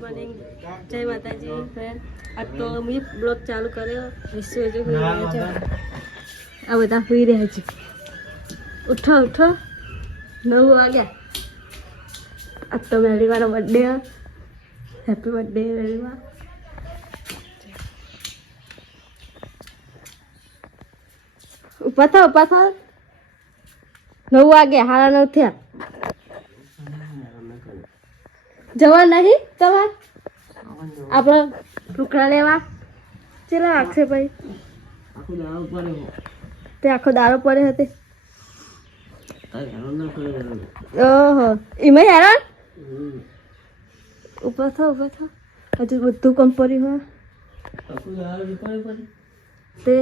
Morning, જય માતાજી friend. આજ તો મેં બ્લોગ ચાલુ કર્યો. વિશ્વ જો હોઈ રહ્યા છે, આ બધા હોઈ રહ્યા છે. ઉઠો ઉઠો, 9 વાગ્યા. આજ તો મેળીવાનો બર્થડે. હેપી બર્થડે મેળીમાં. ઉભા થાવ 9 વાગ્યા, 9:30 થયા. જવા નહીં તમારે આપણે ટુકડા લેવા? ચેલા વાગશે ભાઈ? તે આખો દારો પડે હતી. ઓહો, એમાં હેરાન. ઉભા થાવ હજુ બધું કમ પડ્યું હોય તે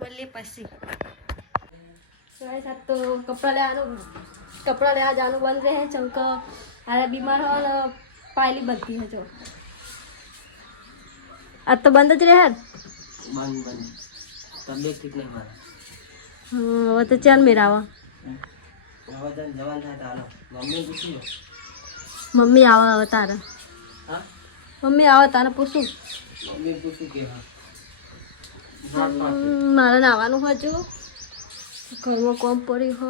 મળીએ પછી. તો કપડા લેવા જવાનું બંધ રહે. ચમક આરા બીમાર હોય ને પાયલી બનતી હજો. આજ તો બંધ જ રહે. હવે તો ચાલ મેરાવા. મમ્મી આવે હવે તારે. મમ્મી આવે તારે પૂછું. મારે નાવાનું હજુ. ઘરમાં કોમ પડી હો,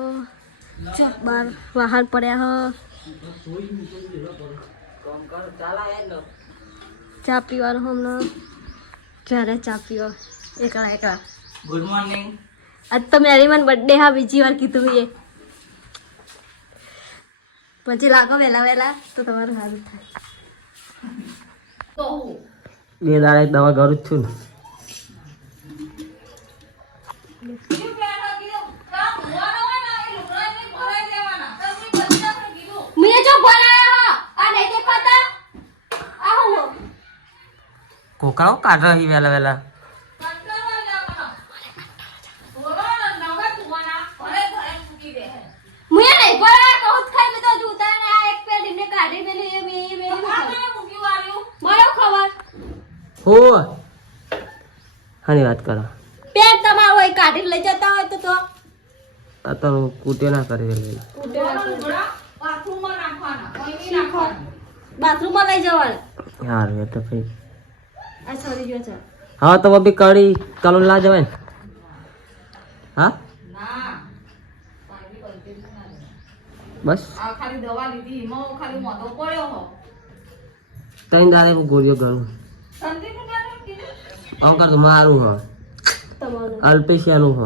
બાર બહાર પડ્યા હો. ચા પીવાનું હમણાં. ક્યારે ચા પીવો? એકલા. Good morning. આજ તો મેરી મને બર્થડે. હા, બીજી વાર કીધું એ. પછી લાગો વહેલા તો તમારું સારું થાય. બે દાડે દવા કરું જ છું ને. કોકાઓ કાઢ રહી વેલા. હો હાની વાત કરો. પેટ તમારું હોય કાઢી લઈ જતા હોય તો આ તો કૂટે ના કરી વેલી. બાથરૂમમાં લઈ જવાનું. યાર એ તો ભાઈ આ છોડી ગયો છે. હા તો બબી કડી કલોલ ના જવાય ને. હા બસ ખાલી દવા લીધી એમાં ખાલી મોટો પડ્યો હો. તઈ દાડે ગોળીઓ ગણું અંકર તો મારું હ તમારું અલ્પેશિયાનું હ.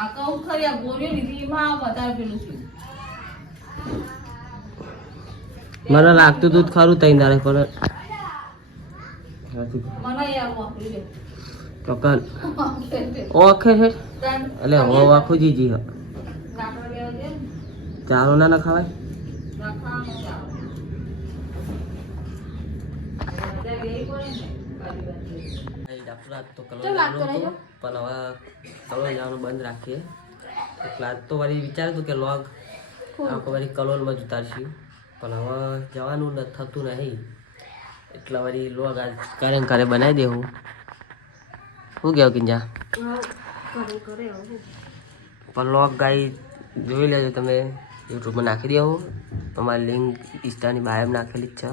આ કહું ખરી આ ગોળીઓ લીધી એમાં વધારે પેલું છું. મને લાગતું તું ખરું તઈ દાડે પણ મને યાર મોકલી દે. ચોકન ઓખે છે એટલે હો આખું જીજી હ. ગાંઠો લેવા દે. ચારો ના ખવાય. રાખવાનું ચાલો. બધા ગઈ પડે ને. તો કલોલ જવાનું હતું પણ હવે કલોલ જવાનું બંધ રાખીએ. એટલે આજ તો વળી વિચાર્યું હતું કે લોગ આખો વળી કલોલમાં જ ઉતારશું પણ હવે જવાનું થતું નહીં. એટલે વળી લોગ આજ કરે બનાવી દેવું. શું કહેવું કિંજા? પણ લોગ ગાઈ જોઈ લેજો તમે. યુટ્યુબમાં નાખી દેવું. તમારી લિંક ઇન્સ્ટાની બાયોમાં નાખેલી જ છે.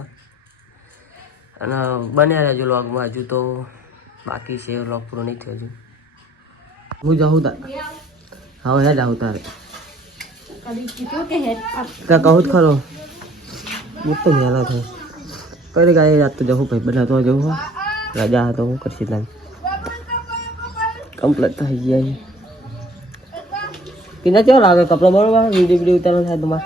અને બન્યા રહેજો લોગમાં. હજુ તો બાકી છે લોગ પૂરો નહીં થયો હજુ. હું જાઉં તાર. હા યાદ આવું તારે કહું જ ખરો. હું તો વહેલા થાય કરી ગાય યાદ તો જવું ભાઈ બધા તો જવું હોય. રજા હતો હું કરશે તાર કમ્પ્લીટ થઈ ગયા. કિના કેવો લાગે કપડા? બરોબર વિડીયો ઉતારવાનો થાય તમારે?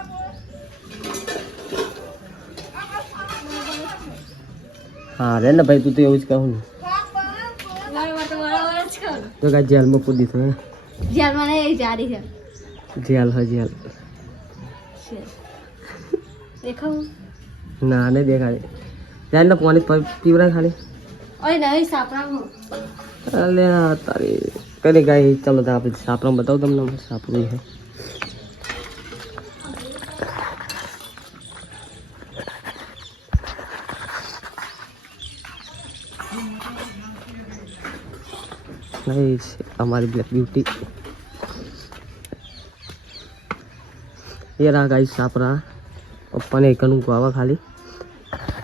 હા રે ને ભાઈ તું તો એવું જ કહું ને. તો કાંઈ જેલમાં કૂદી તો જેલમાં નહીં જારી છે. જેલ હ જેલ દેખાવું ના નહીં દેખાય. ત્યાં ને પાણી પીવરાય ખાલી. ઓય નહીં સાપરામાં. અલે તારી કરી ગાય. ચાલો તો આપણે સાપરામાં બતાવું તમને. સાપરું છે ગાઈસ અમારી બ્લેક બ્યુટી એ રहा ગાઈસ આપણા પપ્પાને એકનું ગોવા ખાલી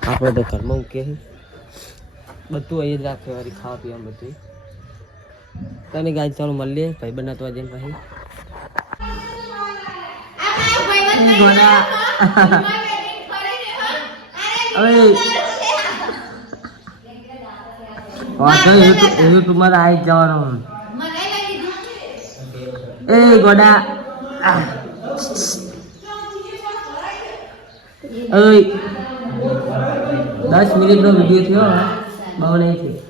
આપણે તો ઘરમાં મૂકીએ બધું અહીં જ રાખે વારી ખાવા પીવા બધું તને ગાઈસ ચાલો મળીએ ભાઈ બનાવવા જઈને પછી યુટ્યુબમાં આવી જ જવાનો એ ગોડા 10 મિનિટનો વિડીયો થયો બહુ નહીં થયો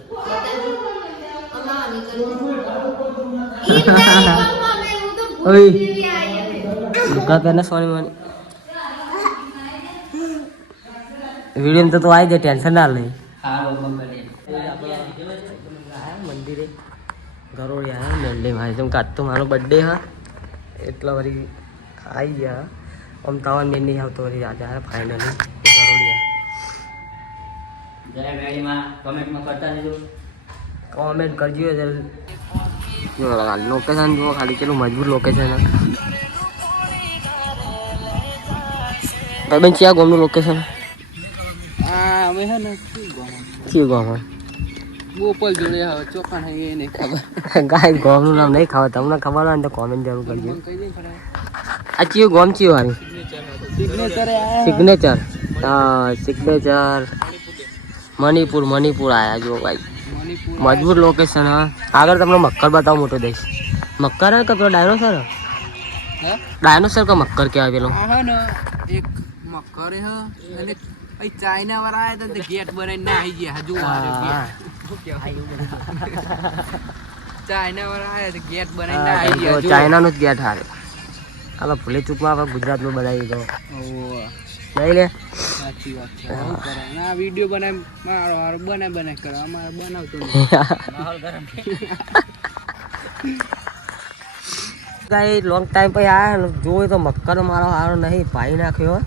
ઓય દુકા પહેલા સોરી મને વિડીયો તો આવી જાય ટેન્શન ના લે મંદિરે ગરોળી આવ્યા મેલડી મારી જેમ કાચ તો મારો બર્થડે હા એટલા વળી આવી ગયા આમ તાવન મેં નહીં આવતો વળી આજે આવ્યા ફાઇનલી ગરોળી કોમેન્ટ કરજો લોકેશન જુઓ ખાલી કેટલું મજબૂત લોકેશન ભાઈ બેન ક્યાં ગામનું લોકેશન અમે હે ને કયું ગામ ગોપાલ જોડે હવે ચોખા એ નહીં ખબર ગાય ગામનું નામ નહીં ખબર તમને ખબર હોય ને તો કોમેન્ટ જરૂર કરજો આ કયું ગામ કયું હારી સિગ્નેચર હા સિગ્નેચર મણિપુર આયા જો ભાઈ મજબૂત લોકેશન હા આગળ તમને મક્કર બતાવું મોટો દઈશ મક્કર હે કે પેલો ડાયનોસર ડાયનોસર કા મક્કર કહેવાય પેલો હા ને એક મક્કર હે અને ચાઇના વાળા આયા તો ગેટ બનાવીને આવી ગયા હજુ ચાઇના વાળા આયા તો ગેટ બનાવીને આવી ગયા ચાઇના નો જ ગેટ હારે આ ભૂલે ચૂકમાં આપણે ગુજરાતમાં બનાવી દીધો લઈ લે સાચી વાત છે આ વિડિયો બનાવી મારો બનાવી કરો અમારે બનાવતો ગાઈ લોંગ ટાઈમ પછી આયા જોયો તો મક્કર મારો હારો નહીં પાઈ નાખ્યો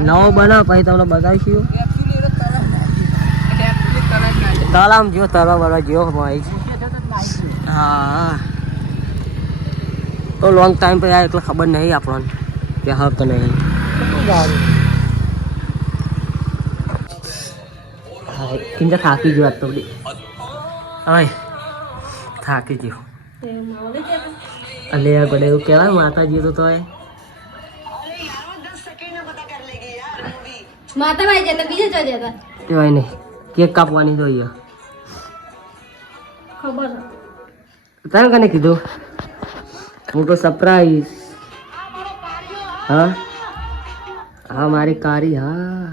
નવો બનાવ પછી તમને બતાવીશું તળાવ જો તળાવ વાળા જેવો ભાઈ હા તો લોંગ ટાઈમ પછી આ એટલે ખબર નહીં આપણને કે હા તો નહીં કિંજે થાકી ગયો તો અય થાકી ગયો અલે ગોડે એવું કહેવાય માતાજી તો તોય માતા ભાઈ જતા બીજે જો જતા કહેવાય નહીં કેક કાપવાની તો અહીંયા ખબર તને કને કીધું મોટો સરપ્રાઈઝ હા હા મારી કારી હા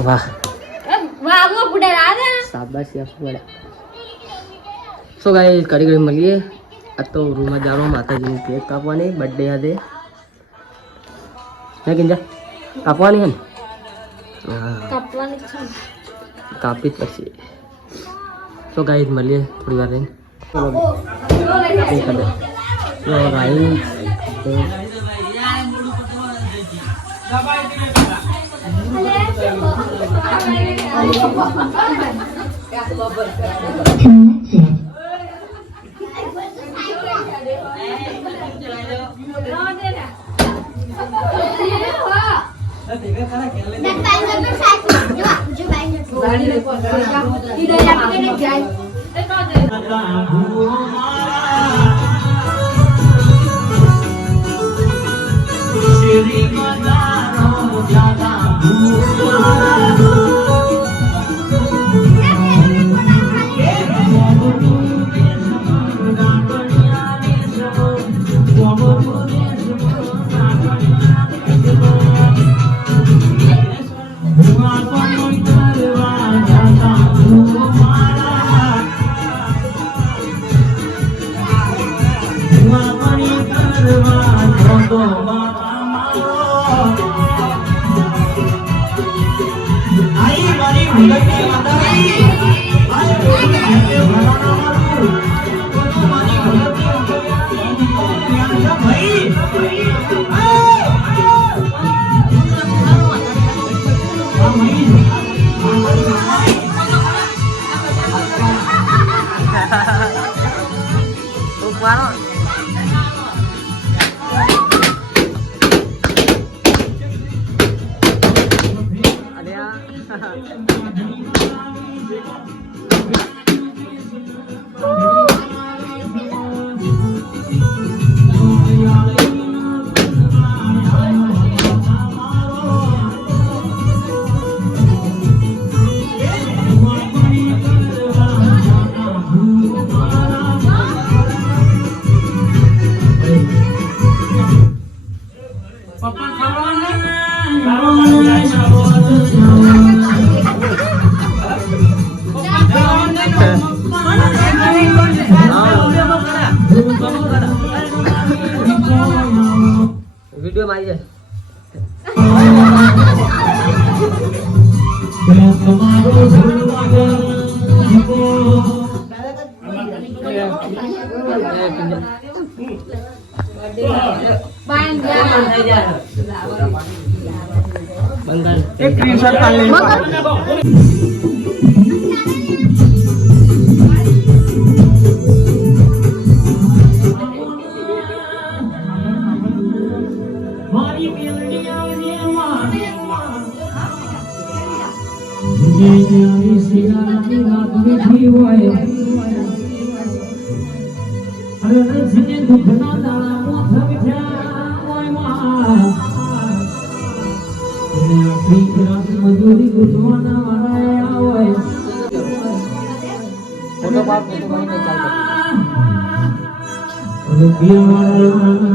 વાહ વાગો બુડા રાધે શાબાશ યાર બડા સો ગાઈસ કરી મળીએ આ તો રૂમમાં જાણો માતાજીની કેક કાપવાની બર્થડે યાદે હે કિંજા કાપવાની હે ને કાપવાની છે કાપી જ પછી સો ગાઈસ મળીએ થોડી વાર રહીને વિડીયો માં આવી જાય એક સ્ક્રીનશોટ પાડી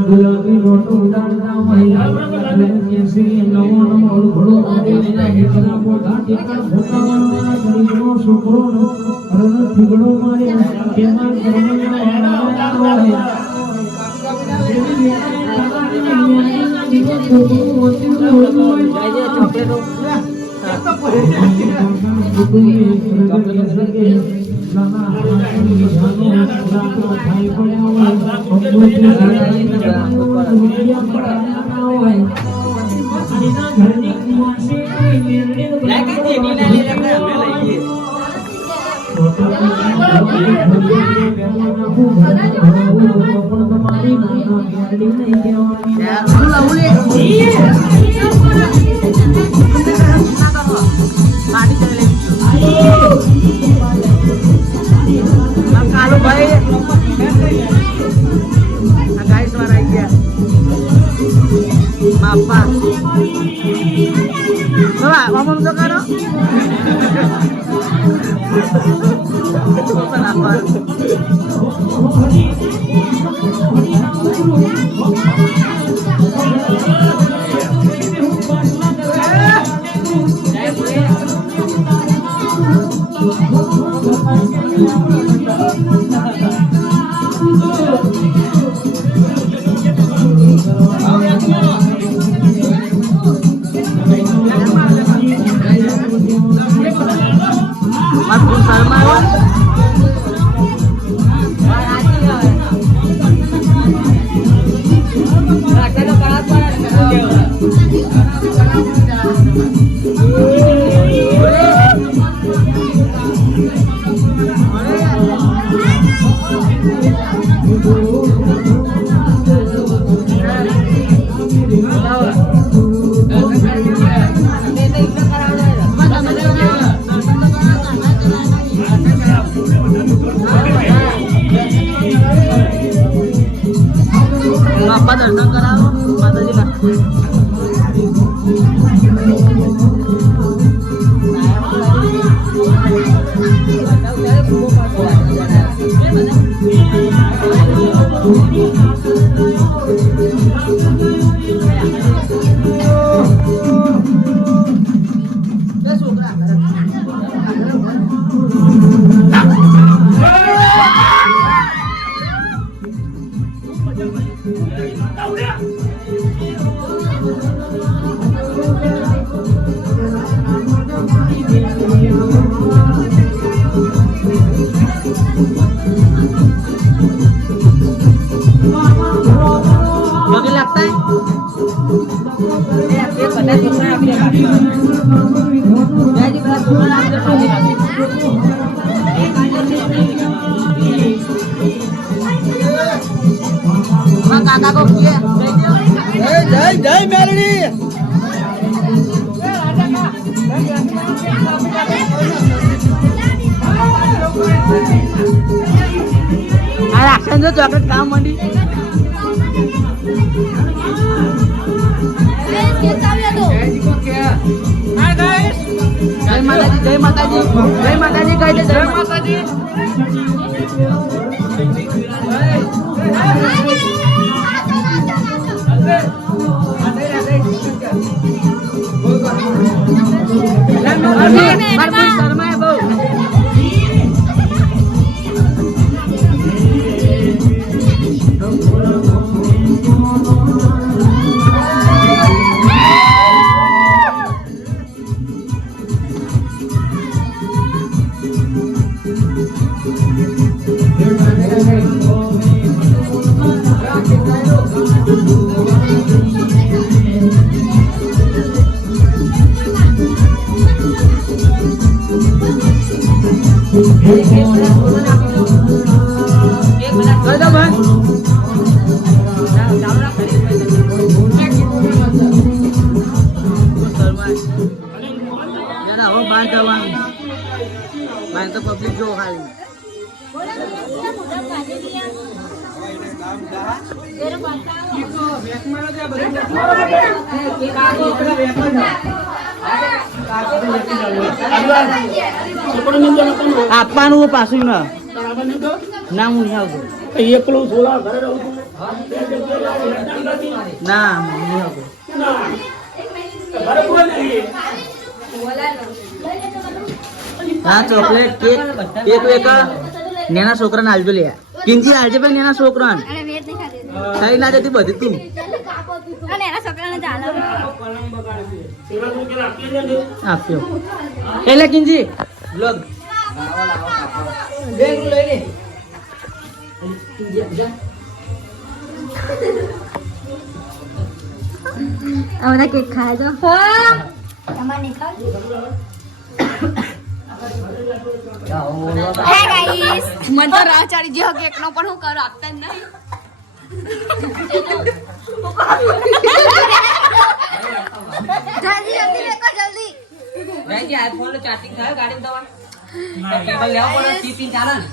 ગુલાબી નોટો ઉડાડતા મહિલા છોકરો કાકા કો જય જય મેલડી નિશાન જો ચોકલેટ કામ માંડી જય માતાજી જય માતાજી જય માતાજી કહી દે જય માતાજી તો પબ્લિક જો ખાલી આપવાનું પાછું ના ના હું નહીં આવતો એકલું છોલા ઘરે રહું છું ના નહીં આવતો હા ચોકલેટ કેક એક નેના છોકરાને આલજો લે કિંજી આલજે ભાઈ નેના છોકરાને ખાઈ ના જતી બધી તું આપ્યો એટલે કિંજી લોગ બેગ લઈ લે આ બધા કેક ખાય તો હે ગાઈસ મને તો રાહ ચડી ગયો કેક નો પણ હું કરું આપતા જ નહીં જલ્દી જલ્દી લેકો જલ્દી આઈફોન ચાર્જિંગ થાય ગાડી દવા કેબલ લેવા પડે 3 ચાલે ને